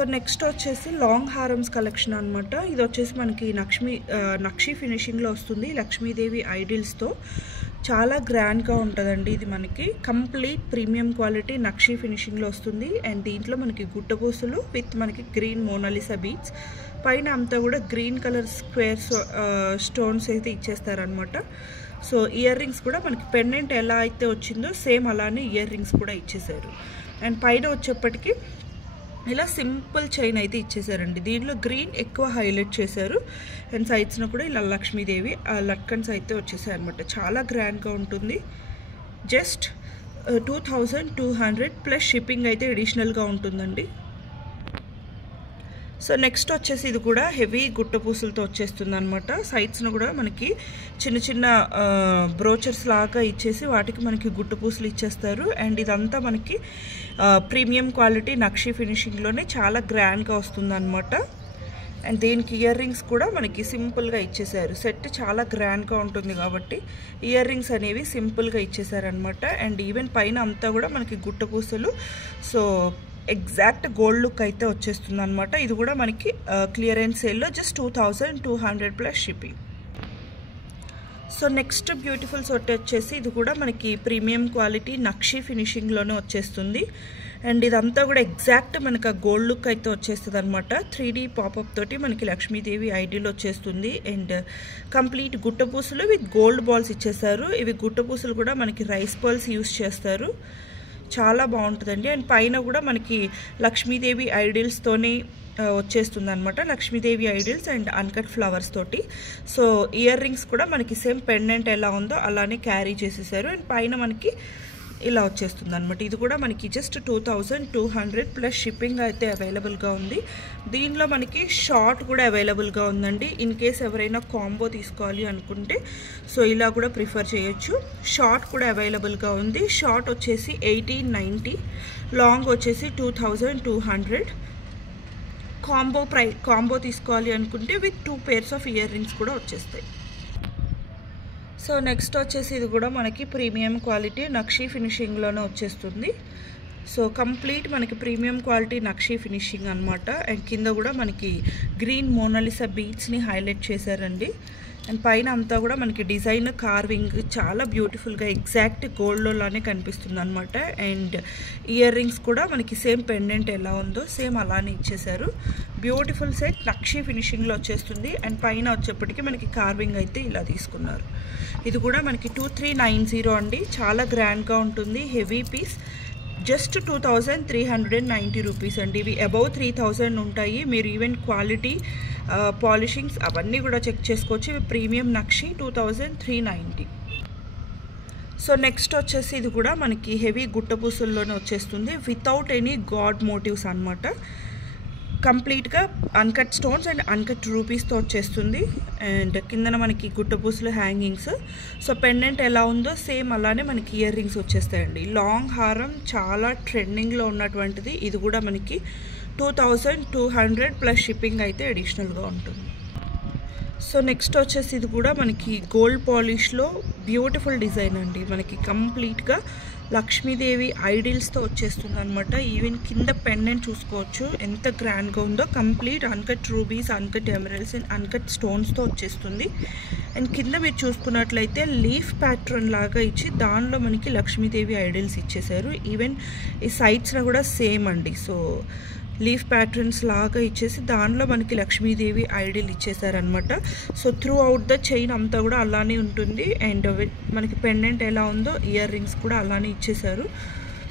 So next వచ్చేసి long హారమ్స్ collection అనమాట. ఇది వచ్చేసి మనకి నక్షి ఫినిషింగ్లో వస్తుంది. లక్ష్మీదేవి ఐడిల్స్తో చాలా గ్రాండ్గా ఉంటుందండి. ఇది మనకి కంప్లీట్ ప్రీమియం క్వాలిటీ నక్షి ఫినిషింగ్లో వస్తుంది. అండ్ దీంట్లో మనకి గుట్టపూసలు విత్ మనకి గ్రీన్ మోనాలిసా బీడ్స్, పైన అంతా కూడా గ్రీన్ కలర్ స్క్వేర్ స్టోన్స్ అయితే ఇచ్చేస్తారనమాట. సో ఇయర్ రింగ్స్ కూడా మనకి పెండెంట్ ఎలా అయితే వచ్చిందో సేమ్ అలానే ఇయర్ రింగ్స్ కూడా ఇచ్చేసారు. అండ్ పైన వచ్చేప్పటికి ఇలా సింపుల్ చైన్ అయితే ఇచ్చేసారండి. దీంట్లో గ్రీన్ ఎక్కువ హైలైట్ చేశారు. అండ్ సైడ్స్లో కూడా ఇలా లక్ష్మీదేవి లట్కన్స్ అయితే వచ్చేసాయి అనమాట. చాలా గ్రాండ్గా ఉంటుంది. జస్ట్ 2200 ప్లస్ షిప్పింగ్ అయితే అడిషనల్గా ఉంటుందండి. సో నెక్స్ట్ వచ్చేసి ఇది కూడా హెవీ గుట్టపూసలతో వచ్చేస్తుంది అనమాట. సైడ్స్ను కూడా మనకి చిన్న చిన్న బ్రోచర్స్ లాగా ఇచ్చేసి వాటికి మనకి గుట్టపూసలు ఇచ్చేస్తారు. అండ్ ఇదంతా మనకి ప్రీమియం క్వాలిటీ నక్షి ఫినిషింగ్లోనే చాలా గ్రాండ్గా వస్తుంది అనమాట. అండ్ దీనికి ఇయర్ రింగ్స్ కూడా మనకి సింపుల్గా ఇచ్చేసారు. సెట్ చాలా గ్రాండ్గా ఉంటుంది కాబట్టి ఇయర్ రింగ్స్ అనేవి సింపుల్గా ఇచ్చేసారనమాట. అండ్ ఈవెన్ పైన అంతా కూడా మనకి గుట్టపూసలు, సో ఎగ్జాక్ట్ గోల్డ్ లుక్ అయితే వచ్చేస్తుంది అనమాట. ఇది కూడా మనకి క్లియరెన్స్ సేల్లో just 2200 plus shipping. So next beautiful సొట్ వచ్చేసి ఇది కూడా మనకి ప్రీమియం క్వాలిటీ నక్షి ఫినిషింగ్లోనే వచ్చేస్తుంది. అండ్ ఇదంతా కూడా ఎగ్జాక్ట్ మనకి ఆ గోల్డ్ లుక్ అయితే వచ్చేస్తుంది అనమాట. 3D పాపప్ తోటి మనకి లక్ష్మీదేవి ఐడిల్ వచ్చేస్తుంది. అండ్ కంప్లీట్ గుట్టపూసలు విత్ గోల్డ్ బాల్స్ ఇచ్చేసారు. ఇవి గుట్టపూసలు కూడా మనకి రైస్ బాల్స్ యూస్ చేస్తారు. చాలా బాగుంటుందండి. అండ్ పైన కూడా మనకి లక్ష్మీదేవి ఐడిల్స్తోనే వచ్చేస్తుంది అనమాట. Lakshmidevi idols and uncut flowers తోటి. సో ఇయర్ రింగ్స్ కూడా మనకి సేమ్ పెండెంట్ ఎలా ఉందో అలానే క్యారీ చేసేసారు. అండ్ పైన మనకి ఇలా వచ్చేస్తుంది అనమాట. ఇది కూడా మనకి జస్ట్ 2200 ప్లస్ షిప్పింగ్ అయితే అవైలబుల్గా ఉంది. దీనిలో మనకి షార్ట్ కూడా అవైలబుల్గా ఉందండి. ఇన్ కేస్ ఎవరైనా కాంబో తీసుకోవాలి అనుకుంటే సో ఇలా కూడా ప్రిఫర్ చేయొచ్చు. షార్ట్ కూడా అవైలబుల్గా ఉంది. షార్ట్ వచ్చేసి 1890, లాంగ్ వచ్చేసి 2200. కాంబో తీసుకోవాలి అనుకుంటే with 2 pairs of ear rings కూడా వచ్చేస్తాయి. సో నెక్స్ట్ వచ్చేసి ఇది కూడా మనకి ప్రీమియం క్వాలిటీ నక్షి ఫినిషింగ్లోనే వచ్చేస్తుంది. సో కంప్లీట్ మనకి ప్రీమియం క్వాలిటీ నక్షి ఫినిషింగ్ అనమాట. అండ్ కింద కూడా మనకి గ్రీన్ మోనాలిసా బీడ్స్ని హైలైట్ చేశారండి. అండ్ పైన అంతా కూడా మనకి డిజైన్ కార్వింగ్ చాలా బ్యూటిఫుల్గా ఎగ్జాక్ట్ గోల్డ్లోనే కనిపిస్తుంది అనమాట. అండ్ ఇయర్ రింగ్స్ కూడా మనకి సేమ్ పెండెంట్ ఎలా ఉందో సేమ్ అలానే ఇచ్చేసారు. బ్యూటిఫుల్ సెట్ నక్షి ఫినిషింగ్లో వచ్చేస్తుంది. అండ్ పైన వచ్చేప్పటికి మనకి కార్వింగ్ అయితే ఇలా తీసుకున్నారు. ఇది కూడా మనకి 2390 అండి. చాలా గ్రాండ్గా ఉంటుంది. హెవీ పీస్ జస్ట్ 2390 రూపీస్ అండి. ఇవి అబౌవ్ 3000 ఉంటాయి. మీరు ఈవెన్ క్వాలిటీ పాలిషింగ్స్ అవన్నీ కూడా చెక్ చేసుకోవచ్చు. ఇవి ప్రీమియం నక్షి 2390. సో నెక్స్ట్ వచ్చేసి ఇది కూడా మనకి హెవీ గుట్టపూసల్లోనే వచ్చేస్తుంది వితౌట్ ఎనీ గాడ్ మోటివ్స్ అనమాట. కంప్లీట్గా అన్కట్ స్టోన్స్ అండ్ అన్కట్ రూపీస్తో వచ్చేస్తుంది. అండ్ కిందన మనకి గుట్టపూసలు హ్యాంగింగ్స్. సో పెండెంట్ ఎలా ఉందో సేమ్ అలానే మనకి ఇయర్ రింగ్స్ వచ్చేస్తాయండి. లాంగ్ హారం చాలా ట్రెండింగ్లో ఉన్నటువంటిది. ఇది కూడా మనకి 2200 ప్లస్ షిప్పింగ్ అయితే అడిషనల్గా ఉంటుంది. సో నెక్స్ట్ వచ్చేసి ఇది కూడా మనకి గోల్డ్ పాలిష్లో బ్యూటిఫుల్ డిజైన్ అండి. మనకి కంప్లీట్గా లక్ష్మీదేవి ఐడిల్స్తో వచ్చేస్తుంది అనమాట. ఈవెన్ కింద పెండెంట్ చూసుకోవచ్చు ఎంత గ్రాండ్గా ఉందో. Complete uncut rubies, uncut emeralds and uncut స్టోన్స్తో వచ్చేస్తుంది. అండ్ కింద మీరు చూసుకున్నట్లయితే లీఫ్ ప్యాటర్న్ లాగా ఇచ్చి దానిలో మనకి లక్ష్మీదేవి ఐడిల్స్ ఇచ్చేసారు. ఈవెన్ ఈ సైడ్స్లో కూడా సేమ్ అండి. సో లీఫ్ ప్యాటర్న్స్ లాగా ఇచ్చేసి దానిలో మనకి లక్ష్మీదేవి ఐడిల్ ఇచ్చేసారనమాట. So throughout the chain అంతా కూడా అలానే ఉంటుంది. అండ్ మనకి పెండెంట్ ఎలా ఉందో ఇయర్ రింగ్స్ కూడా అలానే ఇచ్చేసారు.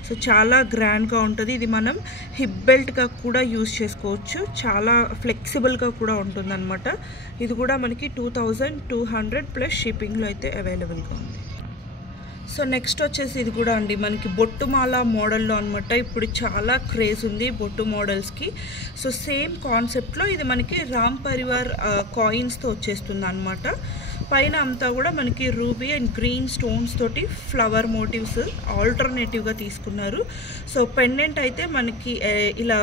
సో చాలా గ్రాండ్గా ఉంటుంది. ఇది మనం హిప్ బెల్ట్గా కూడా యూజ్ చేసుకోవచ్చు. చాలా ఫ్లెక్సిబుల్గా కూడా ఉంటుంది అనమాట. ఇది కూడా మనకి 2200 ప్లస్ షిప్పింగ్లో అయితే అవైలబుల్గా ఉంది. సో నెక్స్ట్ వచ్చేసి ఇది కూడా అండి మనకి బొట్టుమాల మోడల్లో అనమాట. ఇప్పుడు చాలా క్రేజ్ ఉంది బొట్టు మోడల్స్కి. సో సేమ్ కాన్సెప్ట్లో ఇది మనకి రామ్ పరివార్ కాయిన్స్తో వచ్చేస్తుంది అనమాట. పైన అంతా కూడా మనకి రూబీ అండ్ గ్రీన్ స్టోన్స్ తోటి ఫ్లవర్ మోటివ్స్ ఆల్టర్నేటివ్గా తీసుకున్నారు. సో పెండెంట్ అయితే మనకి ఇలా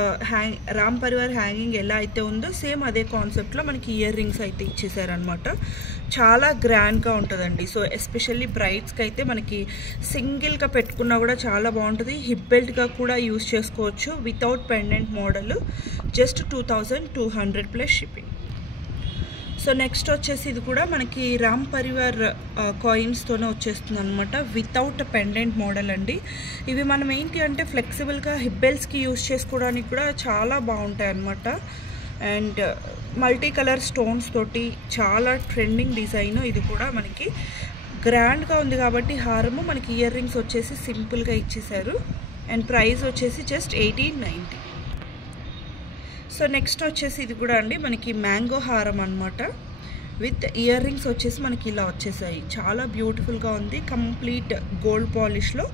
రామ్ పరివార్ హ్యాంగింగ్ ఎలా అయితే ఉందో సేమ్ అదే కాన్సెప్ట్లో మనకి ఇయర్ రింగ్స్ అయితే ఇచ్చేసారనమాట. చాలా గ్రాండ్గా ఉంటుందండి. సో ఎస్పెషల్లీ బ్రైడ్స్కి అయితే మనకి సింగిల్గా పెట్టుకున్నా కూడా చాలా బాగుంటుంది. హిప్ బెల్ట్గా కూడా యూస్ చేసుకోవచ్చు without pendant model. Just 2200 plus shipping. So next వచ్చేసి ఇది కూడా మనకి రామ్ పరివార్ కాయిన్స్తోనే వచ్చేస్తుంది అనమాట. వితౌట్ పెండెంట్ మోడల్ అండి. ఇవి మనం ఏంటి అంటే ఫ్లెక్సిబుల్గా హిప్ బెల్ట్స్కి యూస్ చేసుకోవడానికి కూడా చాలా బాగుంటాయి అన్నమాట. అండ్ మల్టీ కలర్ స్టోన్స్ తోటి చాలా ట్రెండింగ్ డిజైన్. ఇది కూడా మనకి గ్రాండ్గా ఉంది కాబట్టి హారము మనకి ఇయర్ రింగ్స్ వచ్చేసి సింపుల్గా ఇచ్చేసారు. అండ్ ప్రైస్ వచ్చేసి జస్ట్ 1890. సో నెక్స్ట్ వచ్చేసి ఇది కూడా అండి మనకి మ్యాంగో హారం అనమాట. విత్ ఇయర్ రింగ్స్ వచ్చేసి మనకి ఇలా వచ్చేసాయి. చాలా బ్యూటిఫుల్గా ఉంది. కంప్లీట్ గోల్డ్ పాలిష్లో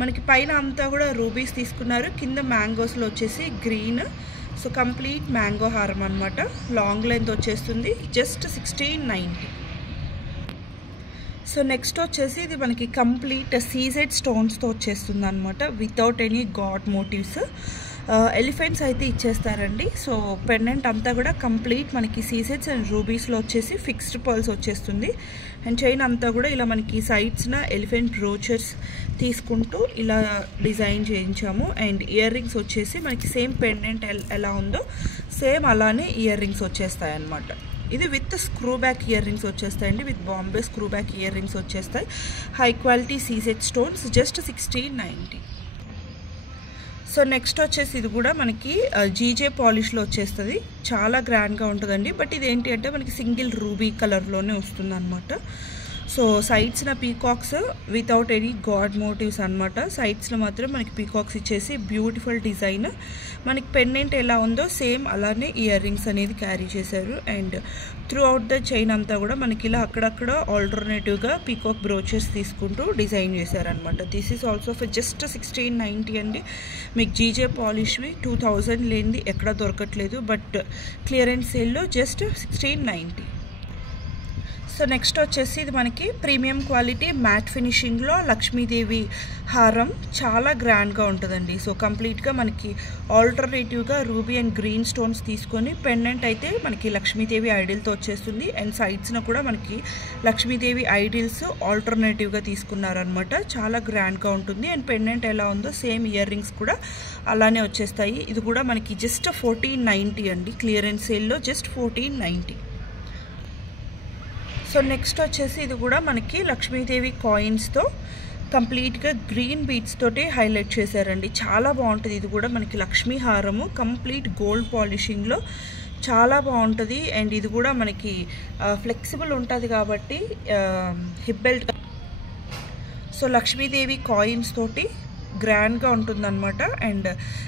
మనకి పైన అంతా కూడా రూబీస్ తీసుకున్నారు. కింద మ్యాంగోస్లో వచ్చేసి గ్రీన్. సో కంప్లీట్ మ్యాంగో హారం అనమాట. లాంగ్ లెంత్ వచ్చేస్తుంది. జస్ట్ 1690. సో నెక్స్ట్ వచ్చేసి ఇది మనకి కంప్లీట్ సీజెడ్ స్టోన్స్తో వచ్చేస్తుంది అనమాట. Without any god motives. Elephants అయితే ఇచ్చేస్తారండి. సో పెండెంట్ అంతా కూడా కంప్లీట్ మనకి సీజెడ్స్ అండ్ రూబీస్లో వచ్చేసి ఫిక్స్డ్ పర్ల్స్ వచ్చేస్తుంది. అండ్ చైన్ అంతా కూడా ఇలా మనకి సైడ్స్న ఎలిఫెంట్ బ్రోచర్స్ తీసుకుంటూ ఇలా డిజైన్ చేయించాము. అండ్ ఇయర్ రింగ్స్ వచ్చేసి మనకి సేమ్ పెండెంట్ ఎలా ఉందో సేమ్ అలానే ఇయర్ రింగ్స్ వచ్చేస్తాయి అన్నమాట. ఇది with screw back ear rings వచ్చేస్తాయండి. With Bombay screw back ear rings వచ్చేస్తాయి. High quality CZ stones. Just 1690. So next వచ్చేసి ఇది కూడా మనకి జీజే పాలిష్లో వచ్చేస్తుంది. చాలా గ్రాండ్గా ఉంటుందండి. బట్ ఇది ఏంటి అంటే మనకి సింగిల్ రూబీ కలర్లోనే వస్తుంది అనమాట. సో సైడ్స్న peacocks without any god motives అనమాట. సైడ్స్లో మాత్రం మనకి పీకాక్స్ ఇచ్చేసి బ్యూటిఫుల్ డిజైన్. మనకి పెండెంట్ ఎలా ఉందో సేమ్ అలానే ఇయర్ రింగ్స్ అనేది క్యారీ చేశారు. And through out the chain అంతా కూడా మనకి ఇలా అక్కడక్కడ ఆల్టర్నేటివ్గా పీకాక్ బ్రోచర్స్ తీసుకుంటూ డిజైన్ చేశారనమాట. This is also for just 1690 అండి. మీకు జీజే పాలిష్వి 2000 లేనిది ఎక్కడ దొరకట్లేదు. బట్ క్లియరెన్స్ సేల్లో జస్ట్ 1690. సో నెక్స్ట్ వచ్చేసి ఇది మనకి ప్రీమియం క్వాలిటీ మ్యాట్ ఫినిషింగ్లో లక్ష్మీదేవి హారం. చాలా గ్రాండ్గా ఉంటుందండి. సో కంప్లీట్గా మనకి ఆల్టర్నేటివ్గా రూబీ అండ్ గ్రీన్ స్టోన్స్ తీసుకొని పెండెంట్ అయితే మనకి లక్ష్మీదేవి ఐడిల్తో వచ్చేస్తుంది. అండ్ సైడ్స్న కూడా మనకి లక్ష్మీదేవి ఐడిల్స్ ఆల్టర్నేటివ్గా తీసుకున్నారనమాట. చాలా గ్రాండ్గా ఉంటుంది. అండ్ పెండెంట్ ఎలా ఉందో సేమ్ ఇయర్ రింగ్స్ కూడా అలానే వచ్చేస్తాయి. ఇది కూడా మనకి జస్ట్ 1490 అండి. క్లియరెన్స్ సేల్లో జస్ట్ 1490. సో నెక్స్ట్ వచ్చేసి ఇది కూడా మనకి లక్ష్మీదేవి కాయిన్స్తో కంప్లీట్గా గ్రీన్ బీడ్స్ తోటి హైలైట్ చేశారండి. చాలా బాగుంటుంది. ఇది కూడా మనకి లక్ష్మీ హారము కంప్లీట్ గోల్డ్ పాలిషింగ్లో చాలా బాగుంటుంది. అండ్ ఇది కూడా మనకి ఫ్లెక్సిబుల్ ఉంటుంది కాబట్టి hip belt. So Lakshmidevi coins తోటి గ్రాండ్గా ఉంటుందన్నమాట. అండ్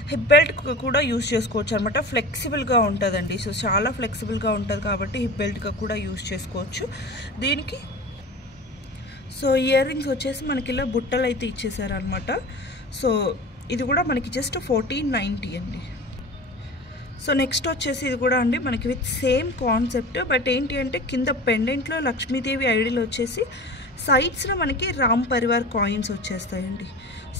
హిప్ బెల్ట్ కూడా యూస్ చేసుకోవచ్చు అనమాట. ఫ్లెక్సిబుల్గా ఉంటుందండి. సో చాలా ఫ్లెక్సిబుల్గా ఉంటుంది కాబట్టి హిప్ బెల్ట్గా కూడా యూస్ చేసుకోవచ్చు దీనికి. సో ఇయర్ రింగ్స్ వచ్చేసి మనకి ఇలా బుట్టలు అయితే ఇచ్చేసారనమాట. సో ఇది కూడా మనకి జస్ట్ 1490 అండి. సో నెక్స్ట్ వచ్చేసి ఇది కూడా అండి మనకి విత్ సేమ్ కాన్సెప్ట్. బట్ ఏంటి అంటే కింద పెండెంట్లో లక్ష్మీదేవి ఐడిల్ వచ్చేసి సైడ్స్లో మనకి రామ్ పరివార్ కాయిన్స్ వచ్చేస్తాయండి.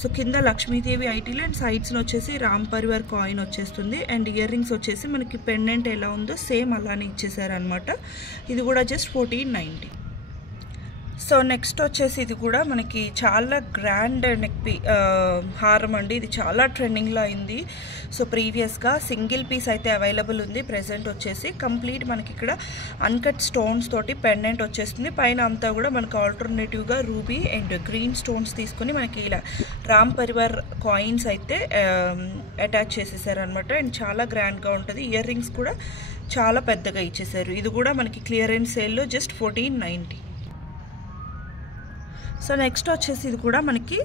సో కింద లక్ష్మీదేవి ఐడిల్ అండ్ సైడ్స్లో వచ్చేసి రామ్ పరివార్ కాయిన్ వచ్చేస్తుంది. అండ్ ఇయర్ రింగ్స్ వచ్చేసి మనకి పెండెంట్ ఎలా ఉందో సేమ్ అలానే ఇచ్చేసారనమాట. ఇది కూడా జస్ట్ 1490. సో నెక్స్ట్ వచ్చేసి ఇది కూడా మనకి చాలా గ్రాండ్ నెక్ హారం అండి. ఇది చాలా ట్రెండింగ్లో అయింది. సో ప్రీవియస్గా సింగిల్ పీస్ అయితే అవైలబుల్ ఉంది. ప్రెజెంట్ వచ్చేసి కంప్లీట్ మనకి ఇక్కడ అన్కట్ స్టోన్స్ తోటి పెండెంట్ వచ్చేస్తుంది. పైన అంతా కూడా మనకి ఆల్టర్నేటివ్గా రూబీ అండ్ గ్రీన్ స్టోన్స్ తీసుకొని మనకి ఇలా రామ్ పరివార్ కాయిన్స్ అయితే అటాచ్ చేసేసారనమాట. అండ్ చాలా గ్రాండ్గా ఉంటుంది. ఇయర్ రింగ్స్ కూడా చాలా పెద్దగా ఇచ్చేసారు. ఇది కూడా మనకి క్లియరెన్స్ సేల్లో జస్ట్ 1490. సో నెక్స్ట్ వచ్చేసి ఇది కూడా మనకి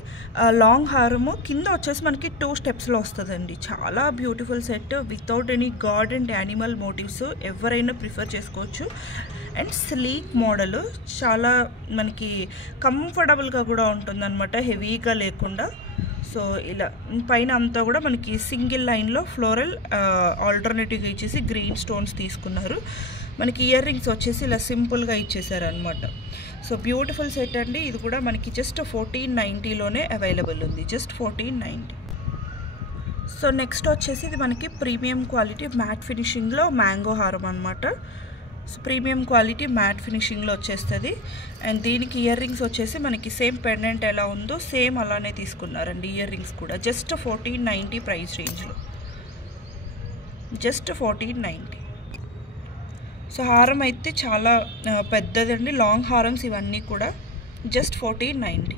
లాంగ్ హారము కింద వచ్చేసి మనకి 2 స్టెప్స్లో వస్తుందండి. చాలా beautiful set without any god and animal motives. ఎవరైనా ప్రిఫర్ చేసుకోవచ్చు. అండ్ స్లీక్ మోడల్ చాలా మనకి కంఫర్టబుల్గా కూడా ఉంటుందన్నమాట. హెవీగా లేకుండా. సో ఇలా పైన అంతా కూడా మనకి సింగిల్ లైన్లో ఫ్లోరల్ ఆల్టర్నేటివ్గా ఇచ్చేసి గ్రీన్ స్టోన్స్ తీసుకున్నారు. మనకి ఇయర్ రింగ్స్ వచ్చేసి ఇలా సింపుల్గా ఇచ్చేసారు అనమాట. సో బ్యూటిఫుల్ సెట్ అండి. ఇది కూడా మనకి జస్ట్ 1490లోనే అవైలబుల్ ఉంది, జస్ట్ 1490. సో నెక్స్ట్ వచ్చేసి ఇది మనకి ప్రీమియం క్వాలిటీ మ్యాట్ ఫినిషింగ్లో మ్యాంగో హారం అనమాట. సో ప్రీమియం క్వాలిటీ మ్యాట్ ఫినిషింగ్లో వచ్చేస్తుంది. అండ్ దీనికి ఇయర్ రింగ్స్ వచ్చేసి మనకి సేమ్ పెండెంట్ ఎలా ఉందో సేమ్ అలానే తీసుకున్నారండి. ఇయర్ రింగ్స్ కూడా జస్ట్ 1490 ప్రైస్ రేంజ్లో, జస్ట్ 1490. సో హారం అయితే చాలా పెద్దదండి, లాంగ్ హారమ్స్ ఇవన్నీ కూడా జస్ట్ 1490.